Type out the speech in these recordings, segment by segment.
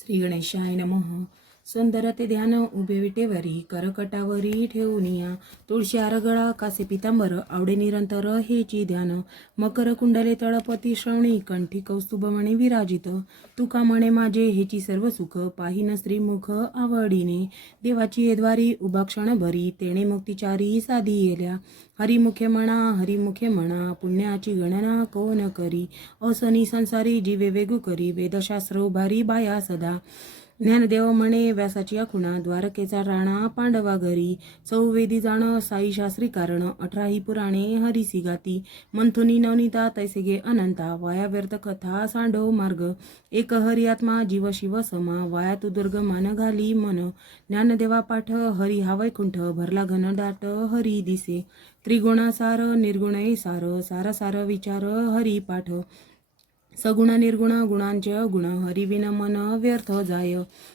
श्री गणेशाय नमः. सुंदर ते ध्यान उभे विटेवरी करकटावरी ठेवूनिया तुळशी आरगळा कासे पितांबर आवडे निरंतर हेची ध्यान मकर कुंडले तळपती श्रवणी कंठी कौस्तुभ मणी विराजित तुका म्हणे माझे हेची सर्व सुख पाहिन श्रीमुख आवडीने देवाची येद्वारी उभा क्षण भरी तेणे मुक्तिचारी साधी येल्या हरिमुखे म्हणा पुण्याची गणना कोण करी असनी संसारी जीवे वेगू करी वेदशास्त्र उभारी बाया सदा ज्ञानदेव म्हणे व्यासाची खुणा द्वारकेचा राणा पांडवा घरी चौवेदी जाण साई शास्त्री कारण 18 पुराणे हरिसी गाती मंथुनी नवनीता तैसे गे अनंता वाया व्यर्थ कथा सांडव मार्ग एक हरी आत्मा जीव शिव समा वाया तू दुर्ग मान घाली मन ज्ञानदेवा पाठ हरी हा वैकुंठ भरला घन दाट हरी दिसे त्रिगुणासार निर्गुण सार सारा सार विचार हरी पाठ सगुण निर्गुण गुणांचे अगुण हरिविन मन व्यर्थ जाय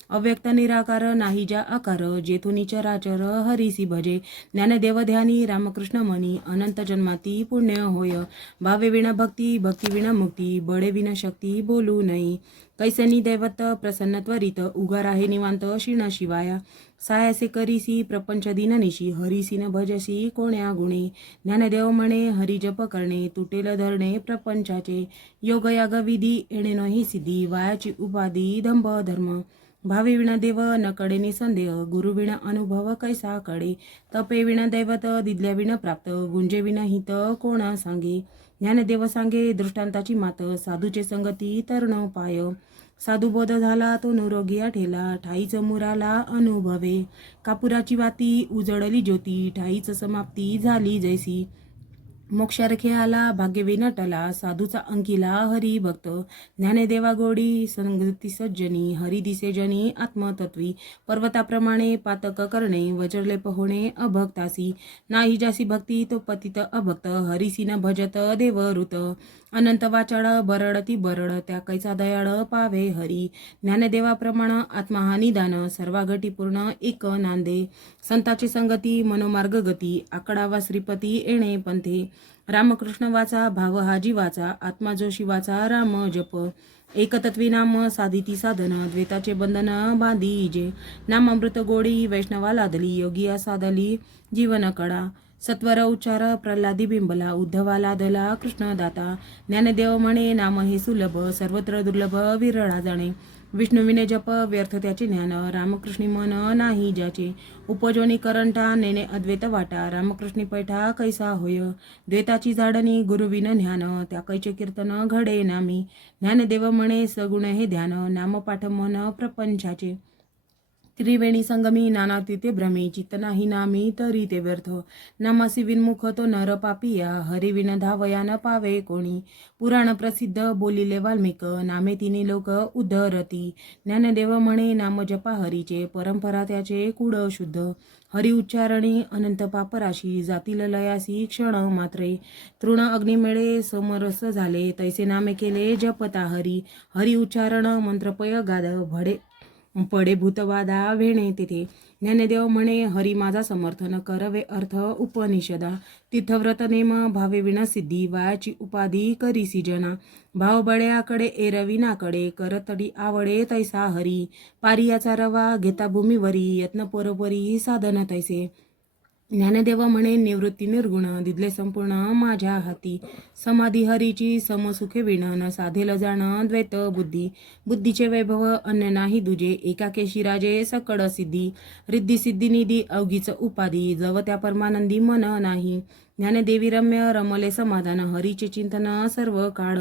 अव्यक्त निराकार नाही ज्या आकार जेथुनी चराचर हरिसी भजे ज्ञानदेव ध्यानी रामकृष्ण मनी अनंत जन्माती पुण्य होय भावे विना भक्ती भक्ती विना मुक्ती बळे विना शक्ती बोलू नाही कैसनी दैवत प्रसन्न त्वरित उगार आहे निवांत शिण शिवाया सायासे करीसी प्रपंच दिननिशी हरिसी न भजसी कोण्या गुणे ज्ञानदेव म्हणे हरी जप करणे तुटेल धरणे प्रपंचाचे योग याग विधी येणे नाही सिद्धी वायाची उपाधी दंभ धर्म भावे विना देव न कडे निसंदेह गुरु विना अनुभव कैसा कडे तपे विना दैवत दिदल्या विना प्राप्त गुंजे विना हित कोणा सांगे ज्ञानदेव सांगे दृष्टांताची मात साधूचे संगती तरण पाय साधू बोध झाला तो निरोगी ठेला ठाईच मुराला अनुभवे कापुराची वाती उजळली ज्योती ठाईच समाप्ती झाली जैसी मोक्षारखे आला भाग्यविन टला साधूचा अंकिला हरी भक्त ज्ञानदेवा गोडी संगती सज्जनी हरी दिसे जनी आत्मतत्वी पर्वताप्रमाणे पातक करणे वज्रलेप होणे अभक्तासी नाही जासी भक्ती तो पतित अभक्त हरिसी न भजत देवऋत अनंत वाचाळ बरडती बरड त्या कैचा दयाळ पावे हरी ज्ञानदेवा प्रमाण आत्मा हा निदान सर्वागटी पूर्ण एक नांदे संताची संगती मनोमार्ग गती आकडावा श्रीपती येणे पंथे रामकृष्ण वाचा भाव हा जीवाचा आत्मा जो शिवाचा राम जप एकतत्वी नाम साधिती साधन द्वैताचे बंधन बांधी जे नामामृत गोडी वैष्णवा लादली योगिया साधली जीवन कडा सत्वर उच्चार प्रल्हादी बिंबला उद्धवा लादला कृष्णदाता ज्ञानदेव म्हणे नाम हे सुलभ सर्वत्र दुर्लभ विरळा जाणे विष्णुविने जप व्यर्थ त्याचे ज्ञान रामकृष्णी मन नाही ज्याचे उपजोनी करंटा नेणे अद्वैत वाटा रामकृष्णी पैठा कैसा होय द्वैताची झाडणी गुरुविन ज्ञान त्या कैचे कीर्तन घडे नामी ज्ञानदेव म्हणे सगुण हे ध्यान नामपाठ मन प्रपंचाचे त्रिवेणी संगमी नाना तिथे भ्रमी चित्त नाही नामी तरी ते व्यर्थ नामासी विनमुख तो नर पापिया हरिविन धावया न पावे कोणी पुराण प्रसिद्ध बोलिले वाल्मिक नामे तिने लोक उद्धरती ज्ञानदेव म्हणे नाम जपा हरीचे परंपरा त्याचे कुड शुद्ध हरी उच्चारणी अनंत पापराशी जातील लयासी क्षण मात्रे तृण अग्निमेळे समरस झाले तैसे नामे केले जपता हरी हरी उच्चारण मंत्रपय गाद भडे पडे भूतवादा वेणे तेथे ज्ञानदेव म्हणे हरी माझा समर्थन करवे अर्थ उपनिषदा तीर्थव्रत नेम भावे विना सिद्धी वायाची उपाधी करीसी जना भाव बळ्याकडे एरविनाकडे करतडी आवडे तैसा हरी पारियाचा रवा घेता भूमीवरी यत्न परोपरी साधन तैसे ज्ञानदेव म्हणे निवृत्ती निर्गुण दिदले संपूर्ण माझ्या हाती समाधी हरीची समसुखे विणन साधेल जाण द्वैत बुद्धी बुद्धीचे वैभव अन्य नाही दुजे एकाके शिराजे सकड सिद्धी रिद्धी सिद्धी निधी अवघीच उपाधी जव त्या परमानंदी मन नाही ज्ञानदेवी रम्य रमले समाधान हरीचे चिंतन सर्व काळ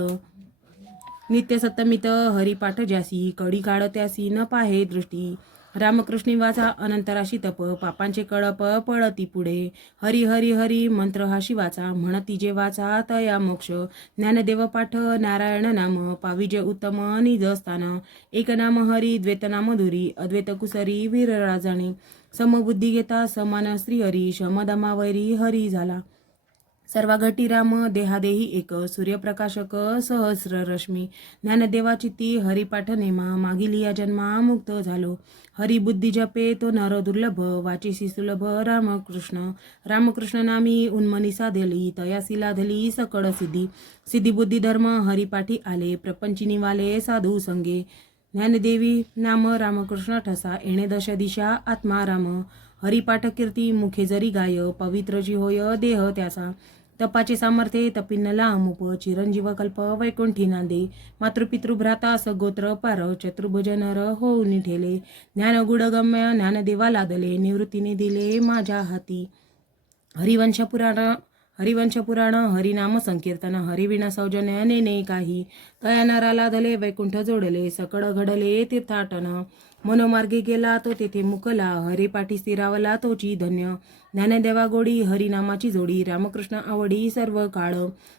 नित्य सत्तमित हरिपाठ ज्यासी कडी काळ त्यासी न पाहे दृष्टी रामकृष्णी वाचा अनंतराशी तप पापांचे कळप पळती पुढे हरी हरी हरी मंत्र हा शिवाचा म्हणती जे वाचा तया मोक्ष ज्ञानदेव पाठ नारायण नाम पाविजे उत्तम निज स्थान एक नाम हरी द्वैत नाम धुरी अद्वैत कुसरी विरळा जाणे समबुद्धी घेता समान श्री हरी शमदमावैरी हरी झाला सर्वा घटी राम देहादेही एक सूर्यप्रकाशक सहस्र रश्मी ज्ञानदेवा चित्ती हरिपाठ नेमा मागील या जन्मा मुक्त झालो हरी बुद्धी जपे तो नर दुर्लभ वाचेसी सुलभ रामकृष्ण नामी उन्मनी साधली तयासी लाधली सकळ सिद्धी सिद्धी बुद्धी धर्म हरिपाठी आले प्रपंची निवाले साधू संगे ज्ञानदेवी नाम रामकृष्ण ठसा येणे दश दिशा आत्मा राम हरिपाठ कीर्ती मुखे जरी गाय पवित्र जी होय देह त्याचा तपाचे सामर्थ्ये तपिन्न लामुप चिरंजीव कल्प वैकुंठी नांदे मातृपितृभ्राता सगोत्र पार चतुर्भुज नर होऊन ठेले ज्ञान गुडगम्य ज्ञानदेवा लादले निवृत्तीने दिले माझ्या हाती हरिवंश पुराण हरिनाम संकीर्तन हरिविना सौजन्य नेने काही तया नराला धले वैकुंठ जोडले सकळ घडले तीर्थाटन मनोमार्गे गेला तो तेथे मुकला हरिपाठी स्थिरावला तोची धन्य ज्ञानदेवा गोडी हरिनामाची जोडी रामकृष्ण आवडी सर्व काळ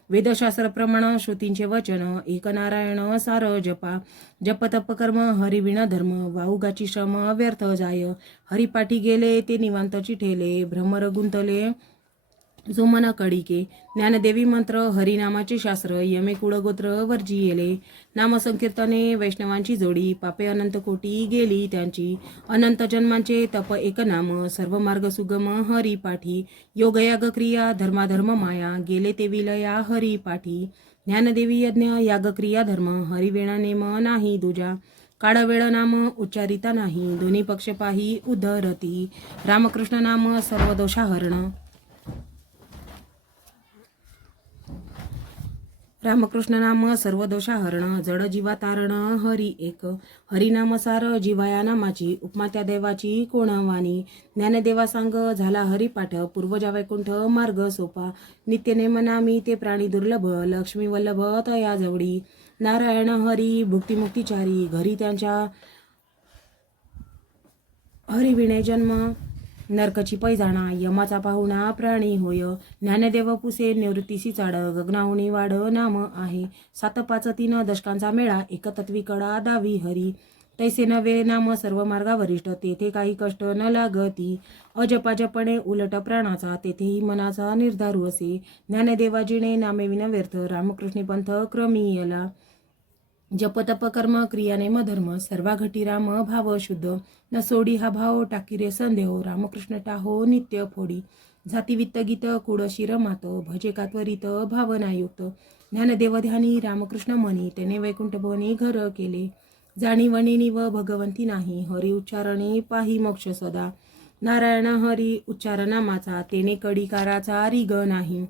वेदशास्त्र प्रमाण श्रुतींचे वचन एक नारायण सार जपा जप तप कर्म हरिविना धर्म वाहुगाची श्रम व्यर्थ जाय हरिपाठी गेले ते निवांतची ठेले भ्रमर गुंतले जो मना कडिके ज्ञानदेवी मंत्र हरिनामाचे शास्त्र यमे कुळगोत्र वर्जी येले नामसंकीर्तने वैष्णवांची जोडी पापे अनंत कोटी गेली त्यांची अनंत जन्मांचे तप एक नाम सर्व मार्ग सुगम हरिपाठी योगयाग क्रिया धर्माधर्म माया गेले ते विलया हरिपाठी ज्ञानदेवी यज्ञ यागक्रिया धर्म हरिवेणा नेम नाही दुजा काळवेळ नाम उच्चारिता नाही दोन्ही पक्ष पाही उद्धरती रामकृष्ण नाम सर्व दोषाहरण रामकृष्ण नाम सर्व दोषाहरण जड जीवा तारण हरी एक हरिनाम सार जीवाया नामाची उपमा त्या देवाची कोणवानी ज्ञानदेवा सांग झाला हरिपाठ पूर्वजा वैकुंठ मार्ग सोपा नित्यनेम नामी ते प्राणी दुर्लभ लक्ष्मी वल्लभ तया जवडी नारायण हरी भुक्तिमुक्तिचारी घरी त्यांच्या हरिविणे जन्म नरकची पैजाणा यमाचा पाहुणा प्राणी होय ज्ञानदेव पुसे निवृत्तीसी चाड गगनाहुनी वाढ नाम आहे 7-5-3 दशकांचा मेळा एकतत्वी कडा दावी हरी तैसे नवे नाम सर्व मार्गा वरिष्ठ तेथे काही कष्ट न लागती अजपाजपणे उलट प्राणाचा तेथेही मनाचा निर्धारू असे ज्ञानदेवाजीने नामे विना व्यर्थ रामकृष्णी पंथ क्रमीयला जप तप कर्म क्रियानेम धर्म सर्वा घटी राम भाव शुद्ध न सोडी हा भाव टाकीरे संदेहो रामकृष्ण टाहो नित्य फोडी जाती वित्त गीत कुड शिर मात भजे कात्वरित भावनायुक्त ज्ञानदेव ध्यानी रामकृष्ण मनी त्याने वैकुंठ भवनी घर केले जाणीवणी निव भगवंती नाही हरी उच्चारणे पाही मोक्ष सदा नारायण हरी उच्चारनामाचा तेने कडिकाराचा रिग नाही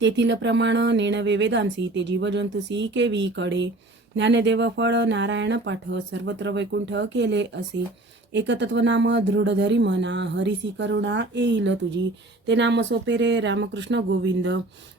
तेथील प्रमाण नेणवे वेदांसी ते जीवजंतुसी केवी कडे ज्ञानदेव फळ नारायण पाठ सर्वत्र वैकुंठ केले असे एकतत्व नाम दृढ धरी मना हरिसी करुणा येईल तुझी ते नाम सोपे रे रामकृष्ण गोविंद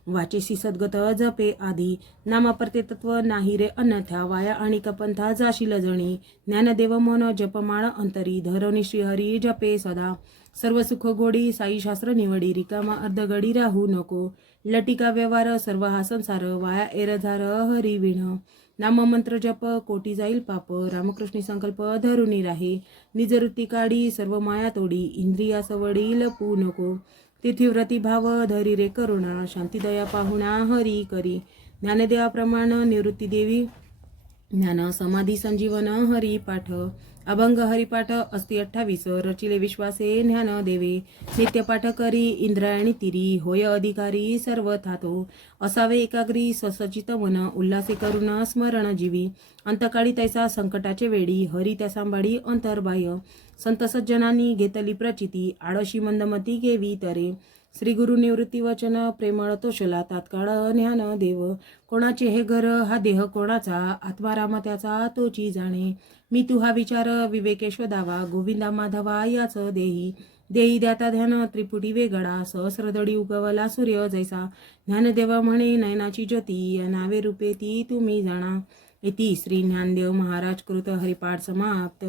वाचेसी सद्गत जपे आधी नामापरते तत्व नाही रे अन्यथा वाया आणि कपंथा जाशील जणी ज्ञानदेव मन जपमाळ अंतरी धरणी श्रीहरी जपे सदा सर्व सुख गोडी साई शास्त्र निवडी रिकामा अर्धगडी राहू नको लटिका व्यवहार सर्व हा संसार वाया एरझार हरी विण नाममंत्र जप कोटी जाईल पाप रामकृष्णी संकल्प धरुनी राहे निजवृत्ती काढी सर्व माया तोडी इंद्रिया सवडी लपू नको तिथीव्रती भाव धरी रे करुणा शांतिदया पाहुणा हरी करी ज्ञानदेवाप्रमाण निवृत्ती देवी ज्ञान समाधी संजीवन हरिपाठ अभंग हरिपाठ अस्ति 28 रचिले विश्वासे ज्ञान देवे नित्यपाठ करी इंद्रायणी तिरी होय अधिकारी सर्व थातो असावे एकाग्री स्वसचित मन उल्हासे करुण स्मरण जीवी अंतकाळी तैसा संकटाचे वेळी हरी त्या सांभाळी अंतर्बाह्य संत सज्जनांनी घेतली प्रचिती आळशी मंदमती घेवी तरे श्री गुरु निवृत्ती वचन प्रेमळ तोषला तात्काळ ज्ञान देव कोणाचे हे घर हा देह कोणाचा आत्माराम त्याचा तोची जाणे मी तू हा विचार विवेकेश्व दावा गोविंदा माधवा याच देही देही द्याता ध्यान त्रिपुटी वेगळा सहस्रदडी उगवला सूर्य जैसा ज्ञानदेवा म्हणे नयनाची ज्योती या नावे रूपे ती तुम्ही जाणा इति श्री ज्ञानदेव महाराज कृत हरिपाठ समाप्त.